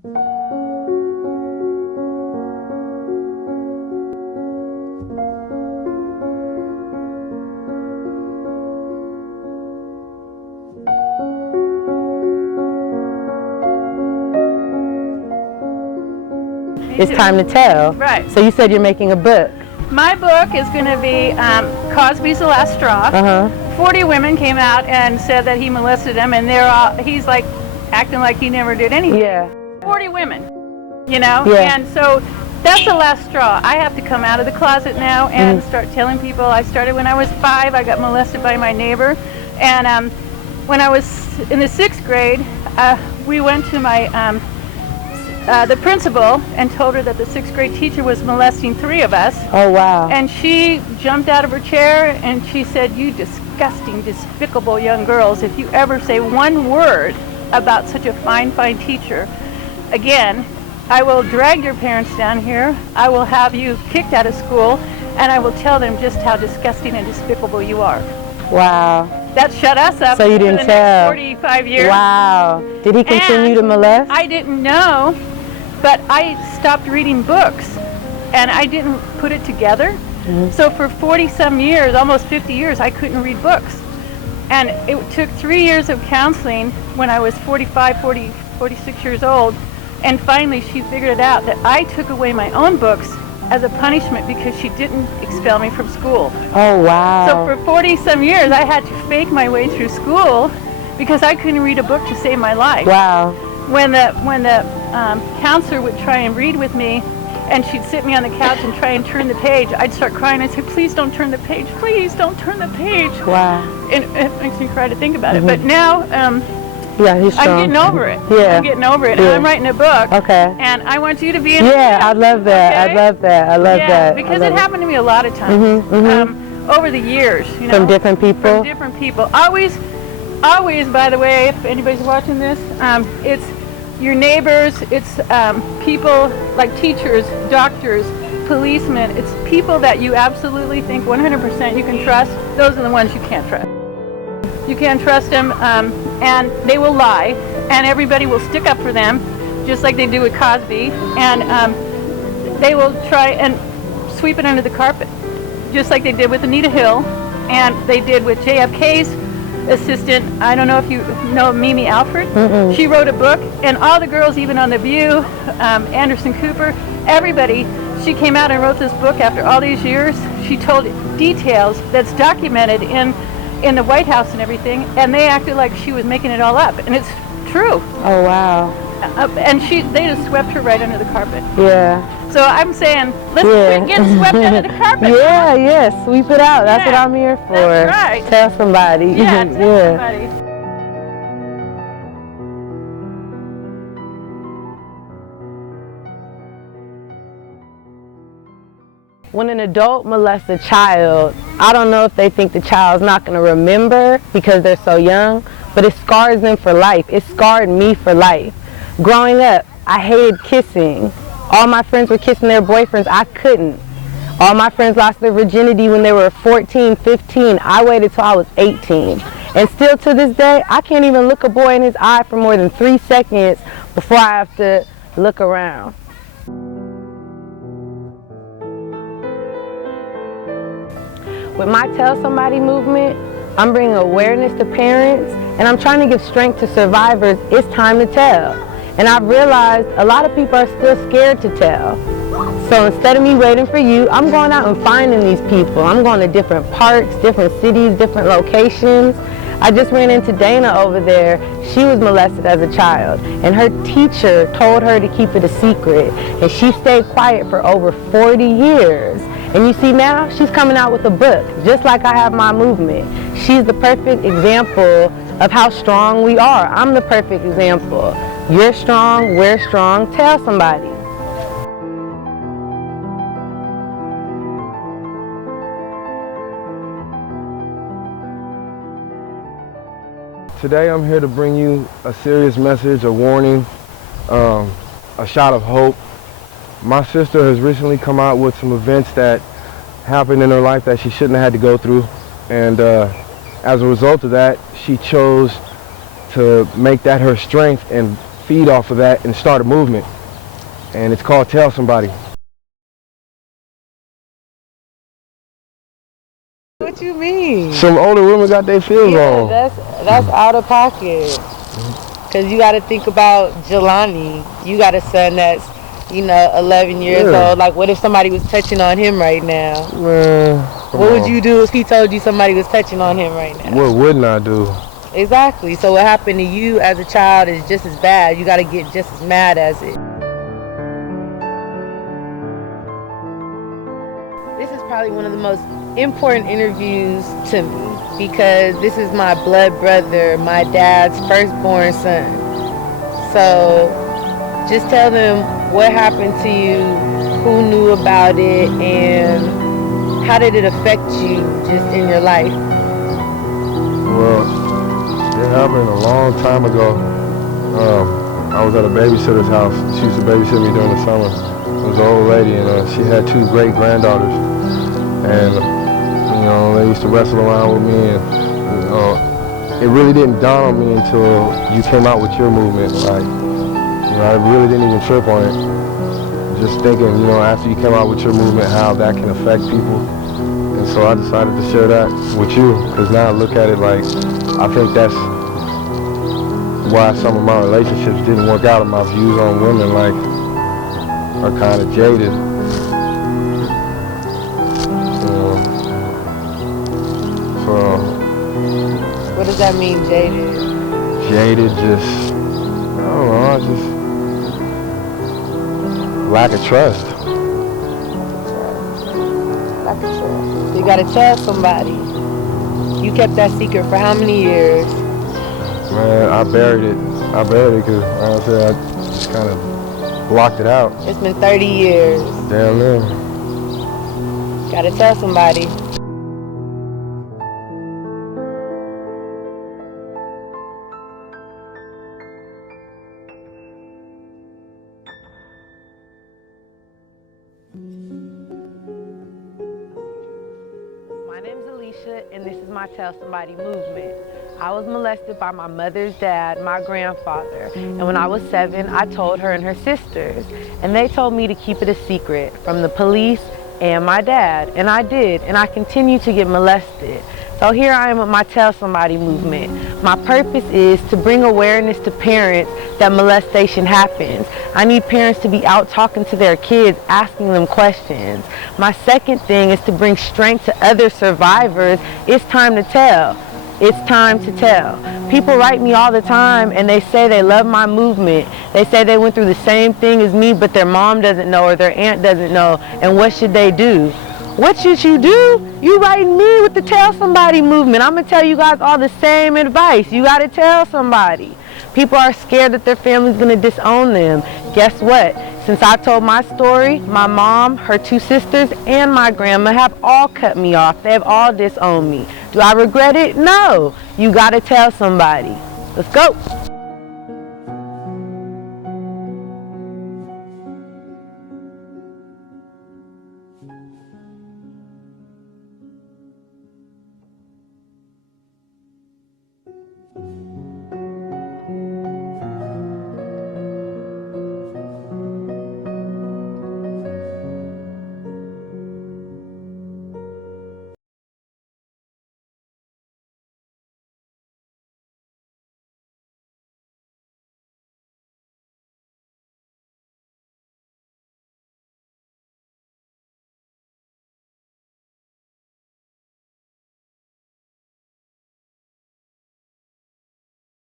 It's time to tell. Right. So you said you're making a book. My book is going to be Cosby's The Last Straw. 40 women came out and said that he molested them, and he's like acting like he never did anything. Yeah. 40 women, you know? Yeah. And so that's the last straw. I have to come out of the closet now and start telling people. I started when I was 5. I got molested by my neighbor. And when I was in the 6th grade, we went to my the principal and told her that the 6th grade teacher was molesting 3 of us. Oh, wow. And she jumped out of her chair and she said, "You disgusting, despicable young girls, if you ever say one word about such a fine, fine teacher again, I will drag your parents down here, I will have you kicked out of school, and I will tell them just how disgusting and despicable you are." Wow. That shut us up So you for didn't the tell. next 45 years. Wow. Did he continue to molest? I didn't know, but I stopped reading books, and I didn't put it together. So for 40-some years, almost 50 years, I couldn't read books. And it took 3 years of counseling when I was 45, 46 years old, and finally she figured it out that I took away my own books as a punishment because she didn't expel me from school. Oh, wow. So for 40-some years, I had to fake my way through school because I couldn't read a book to save my life. Wow. When the counselor would try and read with me, and she'd sit me on the couch and try and turn the page, I'd start crying. I'd say, "Please don't turn the page. Please don't turn the page." Wow. And it makes me cry to think about it. But now Yeah, he's strong. I'm getting over it. Yeah. I'm getting over it. Yeah. And I'm writing a book. Okay. And I want you to be in it. Yeah, I love that. Okay? I love that. I love that. Because it happened to me a lot of times over the years. You know, From different people? From different people. Always, by the way, if anybody's watching this, it's your neighbors, it's people like teachers, doctors, policemen. It's people that you absolutely think 100% you can trust. Those are the ones you can't trust. You can't trust them, and they will lie, and everybody will stick up for them, just like they do with Cosby, and they will try and sweep it under the carpet, just like they did with Anita Hill, and they did with JFK's assistant. I don't know if you know Mimi Alford. She wrote a book, and all the girls, even on The View, Anderson Cooper, everybody, she came out and wrote this book after all these years. She told details that's documented in the White House and everything, and they acted like she was making it all up, and it's true. Oh, wow. And they just swept her right under the carpet. Yeah. So I'm saying, let's quit getting swept under the carpet. Yeah, sweep it out. That's what I'm here for. That's right. Tell somebody. Yeah, tell somebody. When an adult molests a child, I don't know if they think the child's not going to remember because they're so young, but it scars them for life. It scarred me for life. Growing up, I hated kissing. All my friends were kissing their boyfriends. I couldn't. All my friends lost their virginity when they were 14, 15. I waited till I was 18. And still to this day, I can't even look a boy in his eye for more than 3 seconds before I have to look around. With my Tell Somebody movement, I'm bringing awareness to parents, and I'm trying to give strength to survivors. It's time to tell. And I've realized a lot of people are still scared to tell. So instead of me waiting for you, I'm going out and finding these people. I'm going to different parks, different cities, different locations. I just ran into Dana over there. She was molested as a child, and her teacher told her to keep it a secret, and she stayed quiet for over 40 years. And you see now, she's coming out with a book, just like I have my movement. She's the perfect example of how strong we are. I'm the perfect example. You're strong, we're strong, tell somebody. Today I'm here to bring you a serious message, a warning, a shot of hope. My sister has recently come out with some events that happened in her life that she shouldn't have had to go through, and as a result of that, she chose to make that her strength and feed off of that and start a movement. And it's called Tell Somebody. What you mean? Some older women got their feels on. That's out of pocket. Cause you got to think about Jelani. You got a son that's, 11 years old. Like, what if somebody was touching on him right now? Man, what would you do if he told you somebody was touching on him right now? What wouldn't I do? Exactly. So what happened to you as a child is just as bad. You got to get just as mad as it. This is probably one of the most important interviews to me because this is my blood brother, my dad's firstborn son. So just tell them what happened to you, who knew about it, and how did it affect you just in your life? Well, it happened a long time ago. I was at a babysitter's house. She used to babysit me during the summer. It was an old lady, and she had 2 great granddaughters. And they used to wrestle around with me, and it really didn't dawn on me until you came out with your movement. I really didn't even trip on it. Just thinking, after you came out with your movement, how that can affect people. And so I decided to share that with you, because now I look at it like, I think that's why some of my relationships didn't work out, and my views on women, are kind of jaded. What does that mean, jaded? Jaded, just, I don't know, just lack of trust. Lack of trust. You gotta tell somebody. You kept that secret for how many years? Man, I buried it because, like I said, I just kind of blocked it out. It's been 30 years. Damn near. Gotta tell somebody. My name's Alicia, and this is my Tell Somebody movement. I was molested by my mother's dad, my grandfather, and when I was 7, I told her and her sisters, and they told me to keep it a secret from the police and my dad, and I did, and I continue to get molested. So here I am with my Tell Somebody movement. My purpose is to bring awareness to parents that molestation happens. I need parents to be out talking to their kids, asking them questions. My second thing is to bring strength to other survivors. It's time to tell. It's time to tell. People write me all the time and they say they love my movement. They say they went through the same thing as me, but their mom doesn't know or their aunt doesn't know, and what should they do? What should you do? You writing me with the Tell Somebody movement. I'm gonna tell you guys all the same advice. You gotta tell somebody. People are scared that their family's gonna disown them. Guess what? Since I told my story, my mom, her 2 sisters, and my grandma have all cut me off. They have all disowned me. Do I regret it? No. You gotta tell somebody. Let's go.